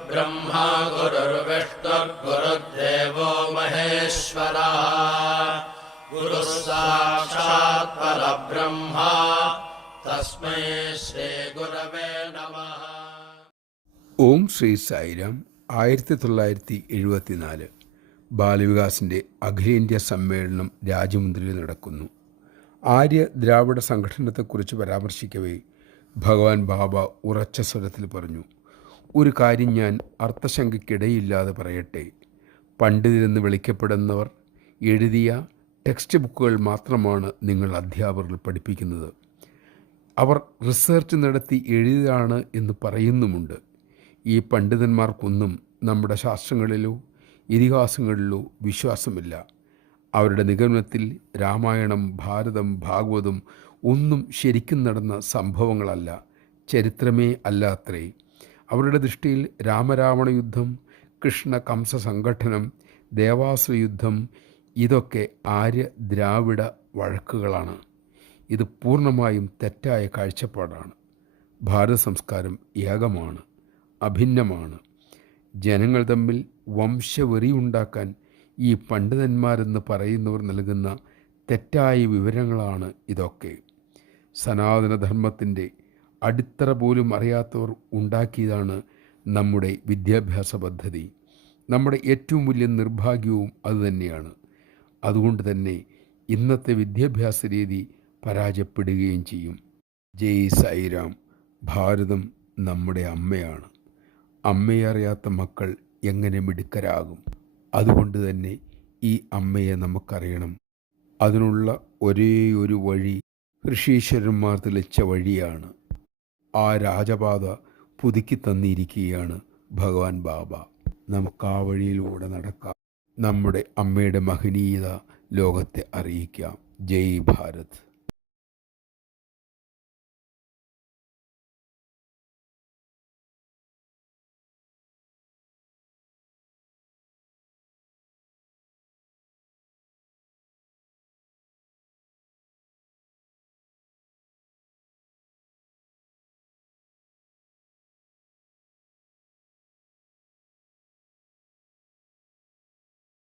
गुरुर्ब्रह्मा गुरुर्विष्णुर्गुरुर्देवो महेश्वरः गुरुः साक्षात् परब्रह्मा तस्मै श्रीगुरवे नमः. ഓം ശ്രീ സായിരാം. 1974 ബാലവികാസിൻ്റെ അഖിലേന്ത്യാ സമ്മേളനം രാജമുന്ദ്രിയിൽ നടക്കുന്നു. ആര്യ ദ്രാവിഡ സംഘടനത്തെക്കുറിച്ച് പരാമർശിക്കവേ ഭഗവാൻ ബാബ ഉറച്ച സ്വരത്തിൽ പറഞ്ഞു, ഒരു കാര്യം ഞാൻ അർത്ഥശങ്കയ്ക്കിടയില്ലാതെ പറയട്ടെ. പണ്ഡിതരെന്ന് വിളിക്കപ്പെടുന്നവർ എഴുതിയ ടെക്സ്റ്റ് ബുക്കുകൾ മാത്രമാണ് നിങ്ങൾ അധ്യാപകർ പഠിപ്പിക്കുന്നത്. അവർ റിസർച്ച് നടത്തി എഴുതിയതാണ് എന്ന് പറയുന്നുമുണ്ട്. ഈ പണ്ഡിതന്മാർക്കൊന്നും നമ്മുടെ ശാസ്ത്രങ്ങളിലോ ഇതിഹാസങ്ങളിലോ വിശ്വാസമില്ല. അവരുടെ നിഗമനത്തിൽ രാമായണം, ഭാരതം, ഭാഗവതം ഒന്നും ശരിക്കും നടന്ന സംഭവങ്ങളല്ല, ചരിത്രമേ അല്ലാത്രേ. അവരുടെ ദൃഷ്ടിയിൽ രാമരാവണ യുദ്ധം, കൃഷ്ണ കംസ സംഘട്ടനം, ദേവാസുര യുദ്ധം ഇതൊക്കെ ആര്യ ദ്രാവിഡ വഴക്കുകളാണ്. ഇത് പൂർണ്ണമായും തെറ്റായ കാഴ്ചപ്പാടാണ്. ഭാരത സംസ്കാരം ഏകമാണ്, അഭിന്നമാണ്. ജനങ്ങൾ തമ്മിൽ വംശവെറിയുണ്ടാക്കാൻ ഈ പണ്ഡിതന്മാരെന്ന് പറയുന്നവർ നൽകുന്ന തെറ്റായ വിവരങ്ങളാണ് ഇതൊക്കെ. സനാതനധർമ്മത്തിൻ്റെ അടിത്തറ പോലും അറിയാത്തവർ ഉണ്ടാക്കിയതാണ് നമ്മുടെ വിദ്യാഭ്യാസ പദ്ധതി. നമ്മുടെ ഏറ്റവും വലിയ നിർഭാഗ്യവും അതുതന്നെയാണ്. അതുകൊണ്ട് തന്നെ ഇന്നത്തെ വിദ്യാഭ്യാസ രീതി പരാജയപ്പെടുകയും ചെയ്യും. ജയ് സായിരാം. ഭാരതം നമ്മുടെ അമ്മയാണ്. അമ്മയെ അറിയാത്ത മക്കൾ എങ്ങനെ മിടുക്കരാകും? അതുകൊണ്ട് തന്നെ ഈ അമ്മയെ നമുക്കറിയണം. അതിനുള്ള ഒരേ ഒരു വഴി ഋഷീശ്വരന്മാർ തെളിച്ച വഴിയാണ്. ആ രാജപാത പുതുക്കി തന്നിരിക്കുകയാണ് ഭഗവാൻ ബാബ. നമുക്ക് ആ വഴിയിലൂടെ നടക്കാം. നമ്മുടെ അമ്മയുടെ മഹനീയത ലോകത്തെ അറിയിക്കാം. ജയ് ഭാരത്.